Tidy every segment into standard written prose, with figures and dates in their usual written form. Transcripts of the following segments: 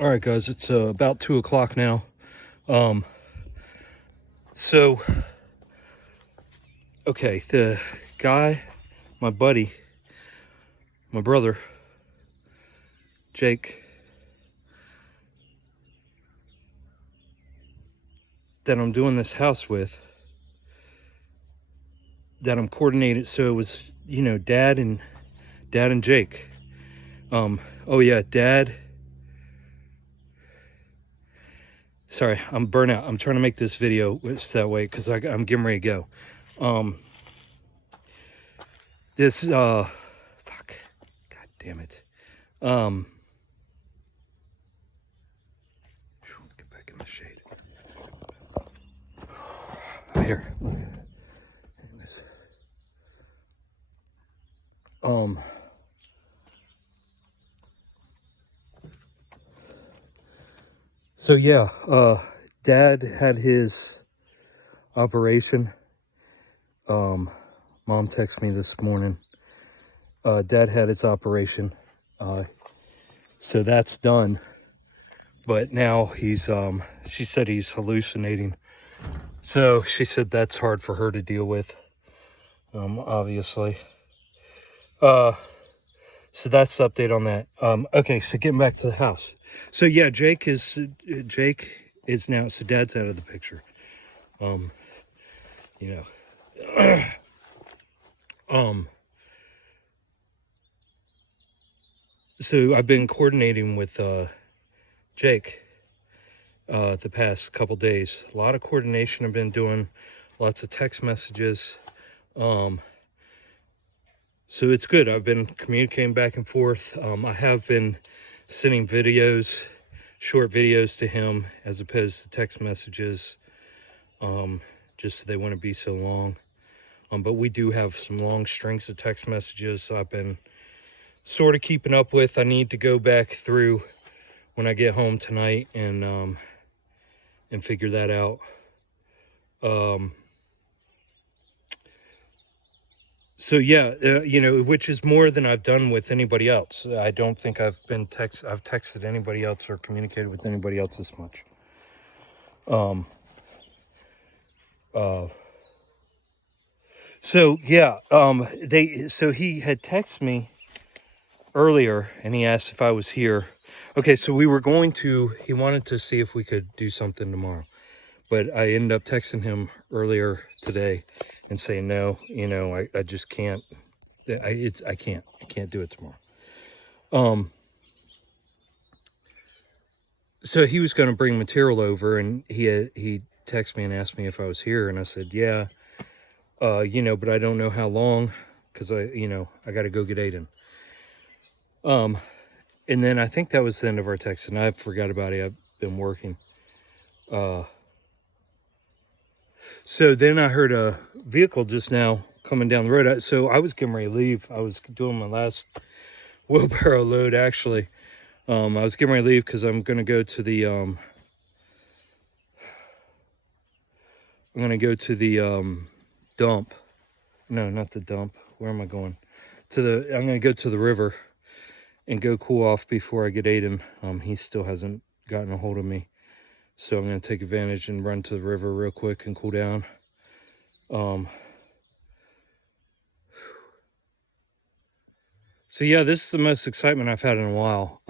All right, guys, it's about 2 o'clock now. Um, so, okay, the guy, my buddy, my brother, Jake, that I'm doing this house with, that I'm coordinated. So it was, Dad and Jake. Oh yeah, Dad. Sorry, I'm burnout. I'm trying to make this video that way because I'm getting ready to go. Fuck, god damn it. Get back in the shade. Here. So yeah, Dad had his operation. Mom texted me this morning. Dad had his operation. So that's done. But now she said he's hallucinating. So she said that's hard for her to deal with, obviously. So that's the update on that. Okay, so getting back to the house. So yeah, Jake is now, so Dad's out of the picture. You know. So I've been coordinating with Jake the past couple days. A lot of coordination I've been doing, lots of text messages. So it's good. I've been communicating back and forth. I have been sending videos, short videos to him as opposed to text messages, just so they wouldn't be so long. But we do have some long strings of text messages, so I've been sort of keeping up with. I need to go back through when I get home tonight and figure that out. So yeah, which is more than I've done with anybody else. I don't think I've texted anybody else or communicated with anybody else this much. So yeah, so he had texted me earlier and he asked if I was here. Okay, so he wanted to see if we could do something tomorrow. But I ended up texting him earlier today and saying no, I just can't. I can't do it tomorrow. So he was going to bring material over, and he texted me and asked me if I was here, and I said yeah. But I don't know how long because I got to go get Aiden. And then I think that was the end of our text, and I forgot about it. I've been working. So then I heard a vehicle just now coming down the road. So I was getting ready to leave. I was doing my last wheelbarrow load, actually. I was getting ready to leave because I'm going to go to the dump. No, not the dump. Where am I going? I'm going to go to the river and go cool off before I get Aiden. He still hasn't gotten a hold of me. So I'm going to take advantage and run to the river real quick and cool down. So yeah, this is the most excitement I've had in a while.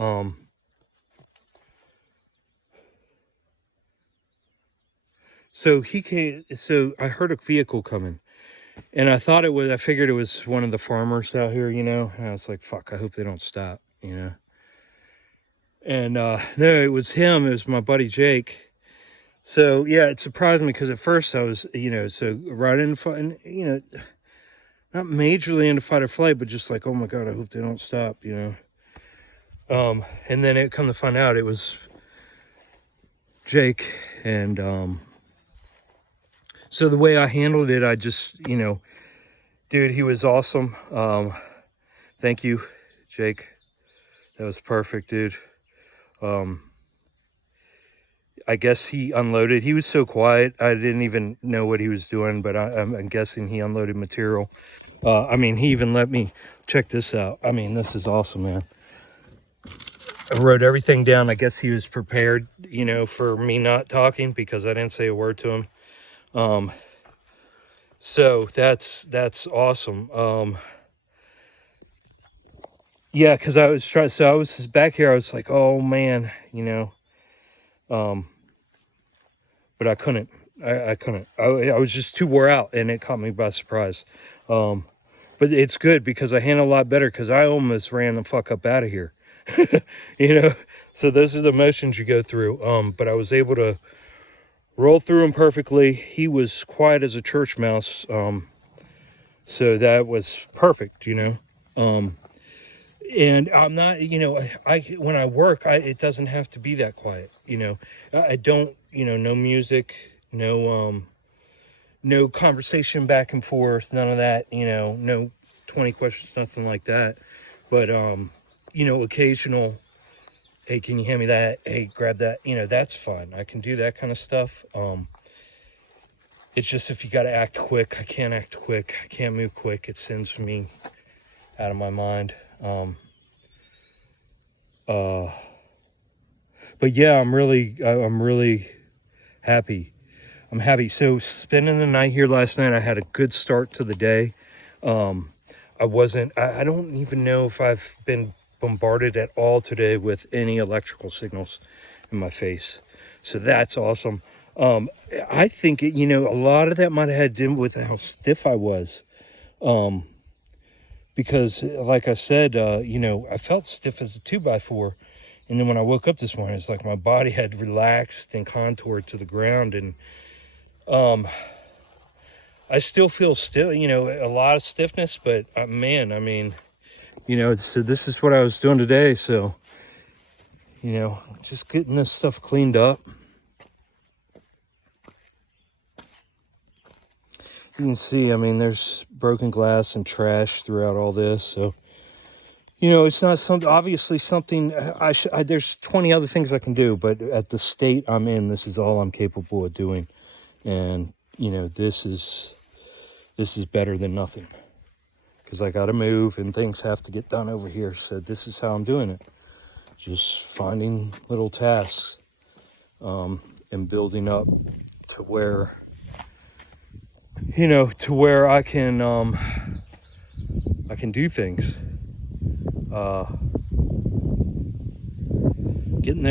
So I heard a vehicle coming, and I figured it was one of the farmers out here, and I was like, fuck, I hope they don't stop, And no, it was him. It was my buddy Jake. So yeah, it surprised me because at first I was, so right in front, not majorly into fight or flight, but just like, oh my God, I hope they don't stop, And then it come to find out it was Jake, and so the way I handled it, I just, dude, he was awesome. Thank you, Jake. That was perfect, dude. I guess he unloaded. He was so quiet, I didn't even know what he was doing, but I'm guessing he unloaded material. He even let me check this out. This is awesome, man. I wrote everything down. I guess he was prepared, you know, for me not talking because I didn't say a word to him. So that's awesome. Yeah, because I was trying. So I was just back here. I was like, oh man, you know, but I couldn't. I couldn't. I was just too wore out, and it caught me by surprise. But it's good because I handle a lot better because I almost ran the fuck up out of here. You know, so those are the motions you go through. But I was able to roll through them perfectly. He was quiet as a church mouse. So that was perfect, you know. And I'm not, you know, I when I work, it doesn't have to be that quiet, you know. I don't, you know, no music, no conversation back and forth, none of that, you know, no 20 questions, nothing like that. But you know, occasional, hey, can you hand me that? Hey, grab that, you know, that's fun. I can do that kind of stuff. It's just if you got to act quick, I can't act quick. I can't move quick. It sends me out of my mind. But yeah, I'm really happy. I'm happy. So spending the night here last night, I had a good start to the day. I don't even know if I've been bombarded at all today with any electrical signals in my face. So that's awesome. I think, you know, a lot of that might have had to do with how stiff I was. Because like I said, you know, I felt stiff as a 2x4. And then when I woke up this morning, it's like my body had relaxed and contoured to the ground. And I still feel still, you know, a lot of stiffness, but man, I mean, you know, so this is what I was doing today. So, you know, just getting this stuff cleaned up. You can see, I mean, there's broken glass and trash throughout all this. So, you know, it's not something, obviously something, there's 20 other things I can do, but at the state I'm in, this is all I'm capable of doing. And, you know, this is better than nothing. Because I got to move and things have to get done over here. So this is how I'm doing it. Just finding little tasks and building up to where, you know, to where I can do things. Getting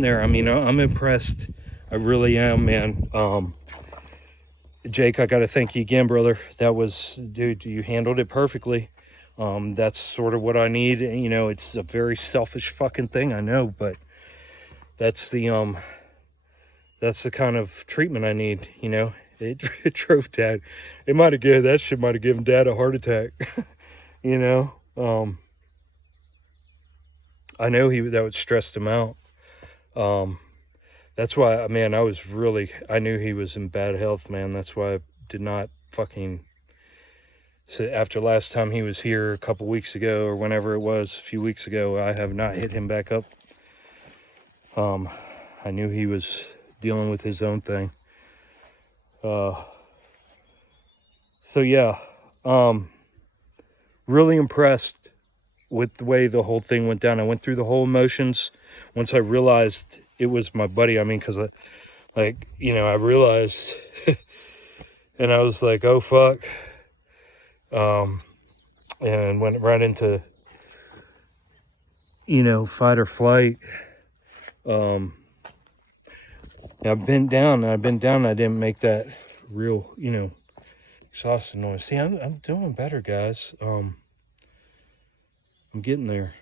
there. I mean, I'm impressed. I really am, man. Jake, I got to thank you again, brother. That was, dude, you handled it perfectly. That's sort of what I need. You know, it's a very selfish fucking thing, I know, but that's the kind of treatment I need, you know. It drove Dad. That shit might have given Dad a heart attack. You know. I know that would stressed him out. That's why, man, I knew he was in bad health, man. That's why I did not fucking, so after last time he was here a couple weeks ago or whenever it was, a few weeks ago, I have not hit him back up. I knew he was dealing with his own thing. So yeah, really impressed with the way the whole thing went down. I went through the whole emotions once I realized it was my buddy. I mean, because you know, I realized and I was like, oh fuck, and went right into, you know, fight or flight. I've been down. I didn't make that real, you know, exhausting noise. See, I'm doing better, guys. I'm getting there.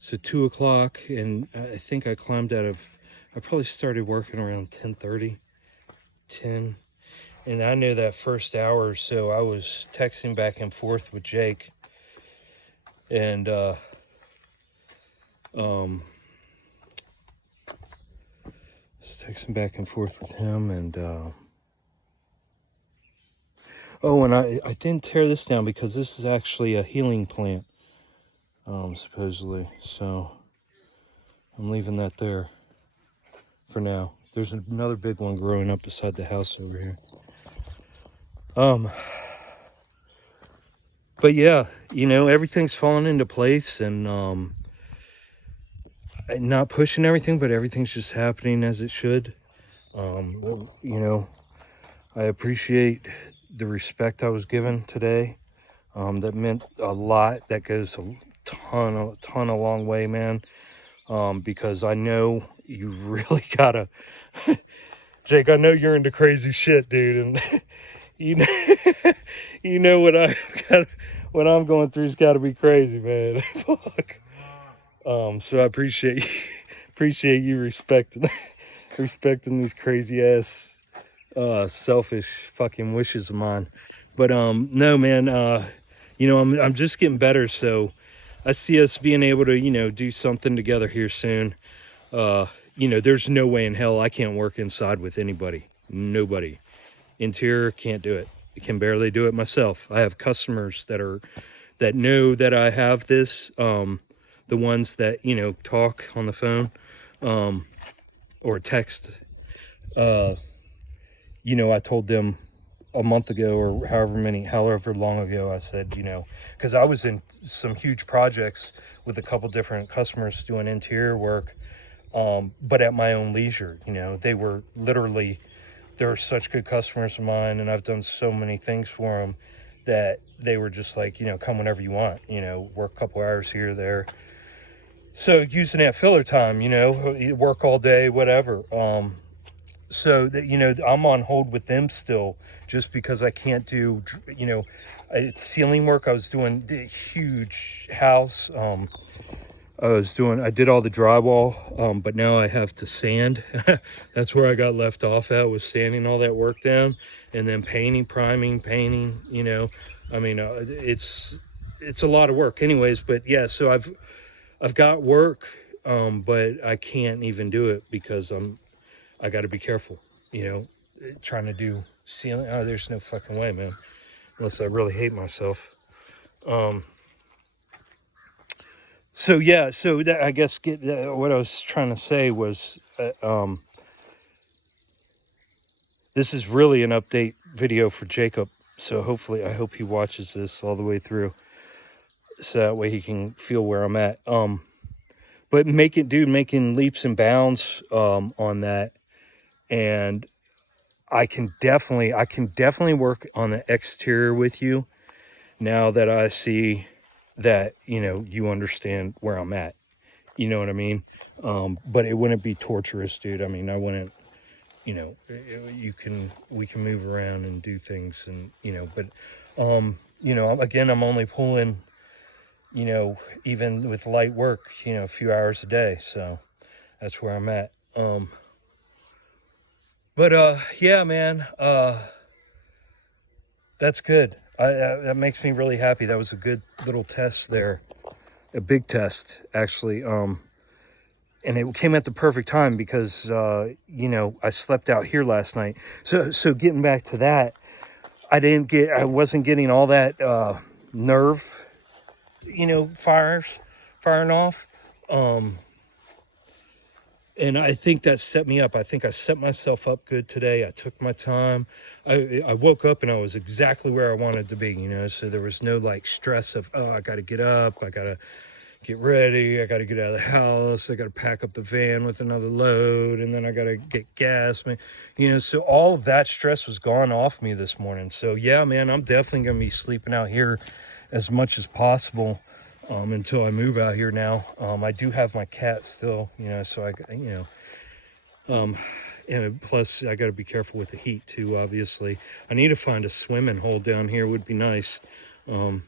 So 2 o'clock, and I think I probably started working around 10:30, 10. And I know that first hour or so I was texting back and forth with Jake. And, texting back and forth with him, and oh, and I didn't tear this down because this is actually a healing plant, supposedly. So I'm leaving that there for now. There's another big one growing up beside the house over here. but yeah, everything's falling into place, and not pushing everything, but everything's just happening as it should. I appreciate the respect I was given today. That meant a lot. That goes a ton a long way, man. Because I know you really gotta, Jake. I know you're into crazy shit, dude, and you know, what what I'm going through's got to be crazy, man. Fuck. So I appreciate you respecting these crazy ass, selfish fucking wishes of mine. But no, man. I'm just getting better, so I see us being able to, do something together here soon. There's no way in hell I can't work inside with anybody. Nobody. Interior, can't do it. I can barely do it myself. I have customers that know that I have this. The ones that talk on the phone, or text. I told them a month ago, or however long ago, I said, because I was in some huge projects with a couple different customers doing interior work, but at my own leisure. They were literally, they're such good customers of mine, and I've done so many things for them that they were just like, come whenever you want, work a couple hours here or there. So using that filler time, work all day, whatever. So that, I'm on hold with them still, just because I can't do, it's ceiling work. I was doing a huge house. I did all the drywall, but now I have to sand. That's where I got left off at, was sanding all that work down, and then priming, painting. It's a lot of work, anyways. But yeah, so I've got work, but I can't even do it because I got to be careful, trying to do ceiling. Oh, there's no fucking way, man, unless I really hate myself. So yeah, so that, I guess what I was trying to say was, this is really an update video for Jacob. So I hope he watches this all the way through, so that way he can feel where I'm at. But making leaps and bounds on that, and I can definitely work on the exterior with you now that I see that you understand where I'm at. You know what I mean? But it wouldn't be torturous, dude. I mean, I wouldn't. We can move around and do things, and but again, I'm only pulling, even with light work, a few hours a day. So that's where I'm at. But yeah, man, that's good. That makes me really happy. That was a good little test there, a big test actually. And it came at the perfect time because I slept out here last night. So getting back to that, I wasn't getting all that nerve, firing off. And I think that set me up. I think I set myself up good today. I took my time. I woke up and I was exactly where I wanted to be, so there was no like stress of, oh, I got to get up. I got to get ready. I got to get out of the house. I got to pack up the van with another load. And then I got to get gas. So all of that stress was gone off me this morning. So yeah, man, I'm definitely going to be sleeping out here as much as possible. Until I move out here now. I do have my cat still, so and plus I got to be careful with the heat too, obviously. I need to find a swimming hole down here, would be nice. Yeah,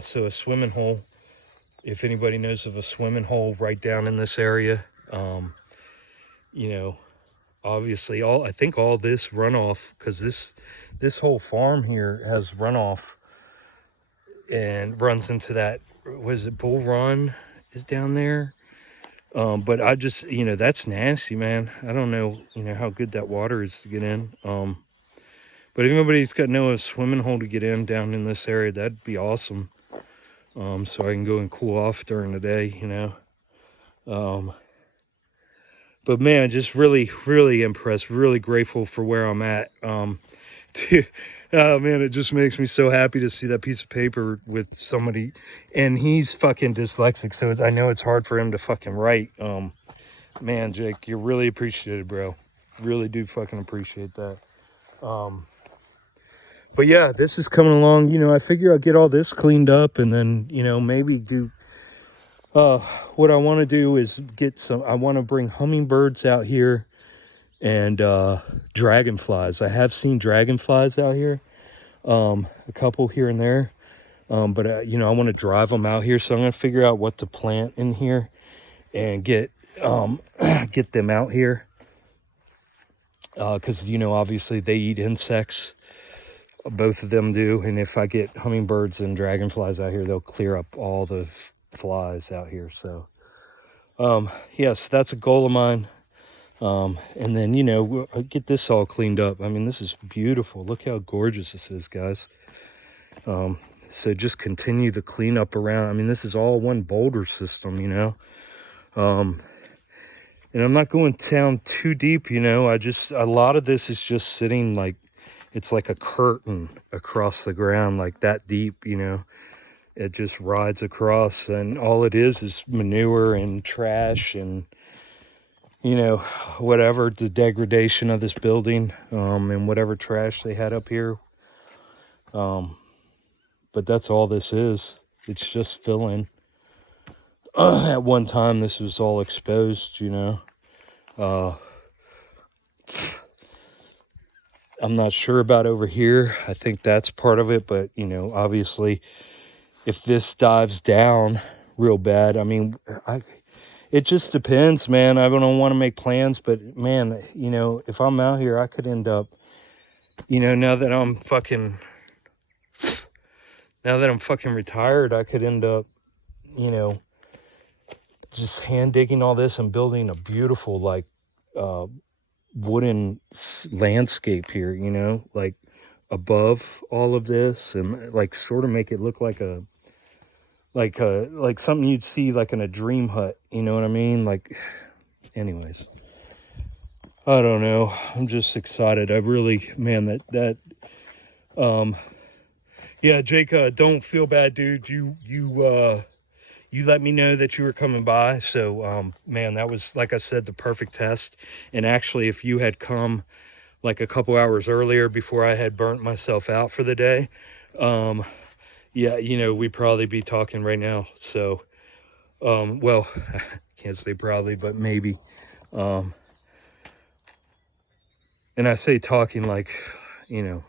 so a swimming hole, if anybody knows of a swimming hole right down in this area, obviously I think all this runoff, because this whole farm here has runoff and runs into that, was it Bull Run is down there? But I just, that's nasty, man. I don't know, how good that water is to get in. But if anybody's got a swimming hole to get in down in this area, that'd be awesome. So I can go and cool off during the day, But man, just really, really impressed, really grateful for where I'm at. Dude, oh man, it just makes me so happy to see that piece of paper with somebody, and he's fucking dyslexic, so I know it's hard for him to fucking write. Man, Jake, you're really appreciated, bro. Really do fucking appreciate that. But yeah, this is coming along. You know, I figure I'll get all this cleaned up, and then, you know, maybe do. What I want to do is get some. I want to bring hummingbirds out here and dragonflies. I have seen dragonflies out here, a couple here and there. But you know, I want to drive them out here, so I'm gonna figure out what to plant in here and get get them out here. Because you know, obviously they eat insects. Both of them do, and if I get hummingbirds and dragonflies out here, they'll clear up all the flies out here. So, yes, that's a goal of mine. And then, you know, we'll get this all cleaned up. I mean, this is beautiful. Look how gorgeous this is, guys. So just continue the cleanup around. I mean, this is all one boulder system, you know. And I'm not going down too deep, you know. A lot of this is just sitting like, it's like a curtain across the ground, like that deep, you know. It just rides across, and all it is manure and trash and, you know, whatever, the degradation of this building, and whatever trash they had up here. But that's all this is. It's just filling. At one time, this was all exposed, you know. I'm not sure about over here. I think that's part of it, but, you know, obviously, if this dives down real bad, I mean, it just depends, man. I don't want to make plans, but, man, you know, if I'm out here, I could end up, you know, now that I'm fucking retired, I could end up, you know, just hand digging all this and building a beautiful, like, wooden landscape here, you know, like above all of this, and like sort of make it look like like something you'd see like in a dream hut, you know what I mean? Like, anyways, I don't know, I'm just excited. I really, man, yeah, Jake, don't feel bad, dude. You let me know that you were coming by. So, man, that was, like I said, the perfect test. And actually, if you had come like a couple hours earlier before I had burnt myself out for the day, yeah, you know, we'd probably be talking right now. So, well, can't say probably, but maybe. And I say talking like, you know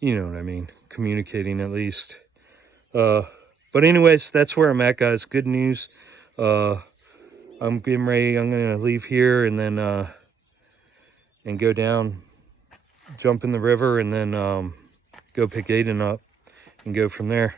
what I mean, communicating at least. But anyways, that's where I'm at, guys. Good news. I'm getting ready. I'm going to leave here and then and go down, jump in the river, and then go pick Aiden up and go from there.